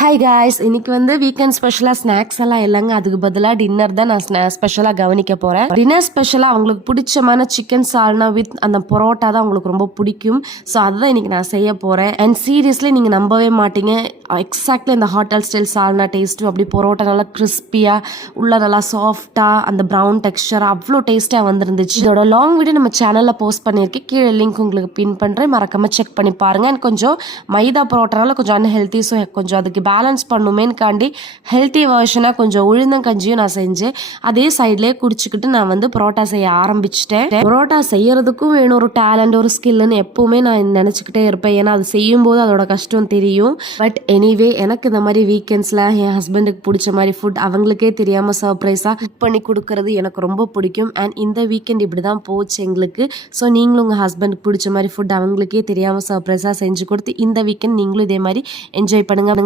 Hi guys, இன்னைக்கு weekend ஸ்பெஷலாக snacks எல்லாம் இல்லைங்க. அதுக்கு பதிலாக டின்னர் தான் நான் ஸ்பெஷலாக கவனிக்க போகிறேன். டின்னர் ஸ்பெஷலாக அவங்களுக்கு பிடிச்சமான சிக்கன் சால்னா வித் அந்த பரோட்டா தான் அவங்களுக்கு ரொம்ப பிடிக்கும். ஸோ அதுதான் இன்னைக்கு நான் செய்ய போகிறேன். அண்ட் சீரியஸ்லி நீங்கள் நம்பவே மாட்டீங்க, எக்ஸாக்ட்லி இந்த ஹோட்டல் ஸ்டைல் சால்னா டேஸ்ட்டும் அப்படி பரோட்டா நல்லா கிறிஸ்பியாக உள்ள நல்லா சாஃப்டாக அந்த ப்ரௌன் டெக்ஸ்டர் அவ்வளோ டேஸ்ட்டாக வந்துருந்துச்சு. இதோட லாங் வீடியோ நம்ம சேனலில் போஸ்ட் பண்ணியிருக்கேன், கீழே லிங்க் உங்களுக்கு பின் பண்ணுறேன், மறக்காமல் செக் பண்ணி பாருங்கள். அண்ட் கொஞ்சம் மைதா பரோட்டானால கொஞ்சம் அன்ஹெல்த்தி, ஸோ கொஞ்சம் அதுக்கு பேலன்ஸ் பண்ணுமேன்காண்டி ஹெல்த்தி வெர்ஷனாக கொஞ்சம் உளுந்தங்கஞ்சியும் நான் செஞ்சேன். அதே சைட்லேயே குடிச்சிக்கிட்டு நான் பரோட்டா செய்ய ஆரம்பிச்சிட்டேன். பரோட்டா செய்யறதுக்கும் வேணும் ஒரு டேலண்ட், ஒரு ஸ்கில்லுன்னு எப்பவுமே நான் நினச்சிக்கிட்டே இருப்பேன். ஏன்னா அது செய்யும்போது அதோட கஷ்டம் தெரியும். பட் எனிவே எனக்கு இந்த மாதிரி வீக்கெண்ட்ஸில் என் ஹஸ்பண்டுக்கு பிடிச்ச மாதிரி ஃபுட் அவங்களுக்கே தெரியாமல் சர்ப்ரைஸாக குக் பண்ணி கொடுக்கறது எனக்கு ரொம்ப பிடிக்கும். அண்ட் இந்த வீக்கெண்ட் இப்படி தான் போச்சு எங்களுக்கு. ஸோ நீங்களும் உங்கள் ஹஸ்பண்டுக்கு பிடிச்ச மாதிரி ஃபுட் அவங்களுக்கே தெரியாமல் சர்ப்ரைஸாக செஞ்சு கொடுத்து இந்த வீக்கெண்ட் நீங்களும் இதே மாதிரி என்ஜாய் பண்ணுங்க.